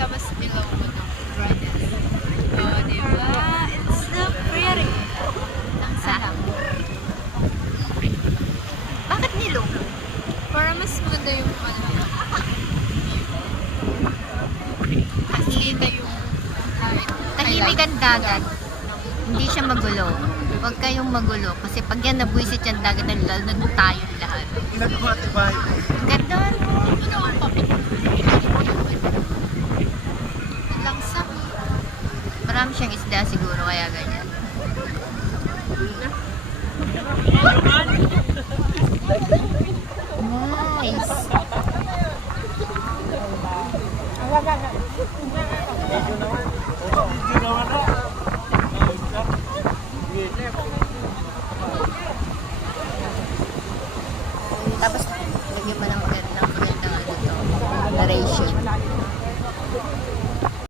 Tapos below mo ng brightness. Oh, diba? It's so pretty. Ang sarap. Bakit nilong? Para mas maganda yung ano. Mas kita yung Tahimik ang dagat. Hindi siya magulo. Huwag kayong magulo. Kasi pag yan nabuisit yung dagat, nalalunod tayong lahat. Ganon. langsa. Marami siyang isda siguro kaya ganyan. Nice. Tapos, lagyan mo ng magandang ano to, narration.